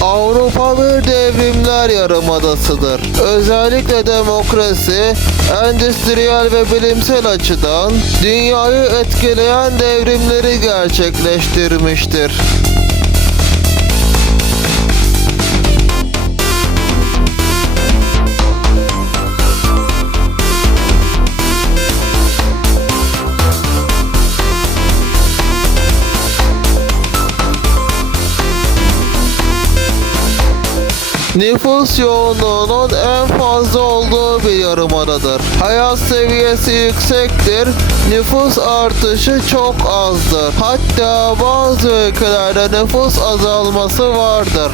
Avrupa bir devrimler yarımadasıdır. Özellikle demokrasi, endüstriyel ve bilimsel açıdan dünyayı etkileyen devrimleri gerçekleştirmiştir. Nüfus yoğunluğunun en fazla olduğu bir yarımadadır. Hayat seviyesi yüksektir, nüfus artışı çok azdır. Hatta bazı ülkelerde nüfus azalması vardır.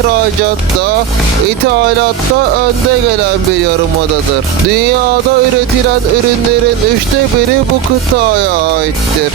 İhracatta, ithalatta önde gelen bir yarımadadır. Dünyada üretilen ürünlerin üçte biri bu kıtaya aittir.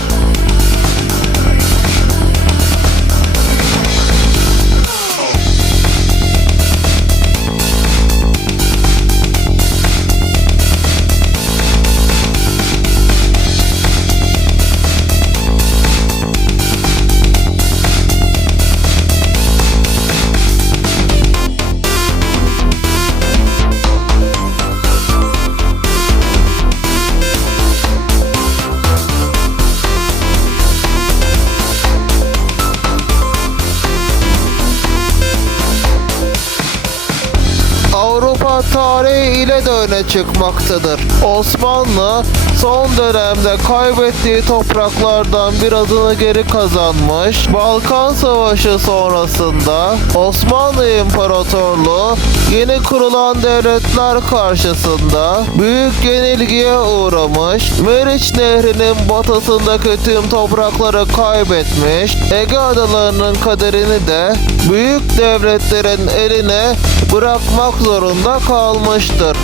Avrupa tarihi ile de öne çıkmaktadır. Osmanlı son dönemde kaybettiği topraklardan birazını geri kazanmış. Balkan Savaşı sonrasında Osmanlı İmparatorluğu yeni kurulan devletler karşısında büyük yenilgiye uğramış. Meriç Nehri'nin batısındaki tüm toprakları kaybetmiş. Ege adalarının kaderini de büyük devletlerin eline bırakmak zorunda kalmıştır.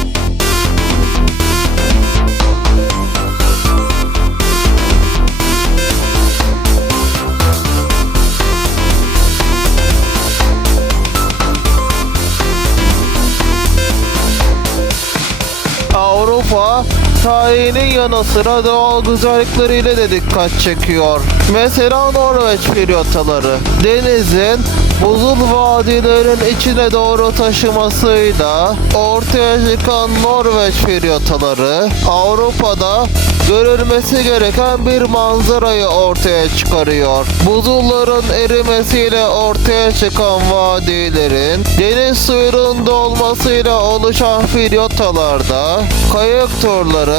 Tarihinin yanı sıra doğal güzellikleriyle de dikkat çekiyor. Mesela Norveç pilotaları. Denizin buzul vadilerin içine doğru taşımasıyla ortaya çıkan Norveç pilotaları Avrupa'da görülmesi gereken bir manzarayı ortaya çıkarıyor. Buzulların erimesiyle ortaya çıkan vadilerin deniz suyunun dolmasıyla oluşan filyotalarda kayık turları,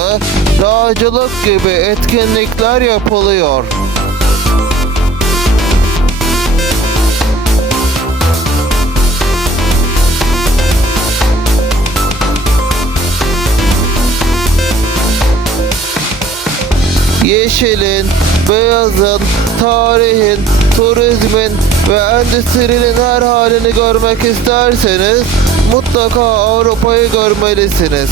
dağcılık gibi etkinlikler yapılıyor. yeşilin, beyazın, tarihin, turizmin ve endüstrinin her halini görmek isterseniz mutlaka Avrupa'yı görmelisiniz.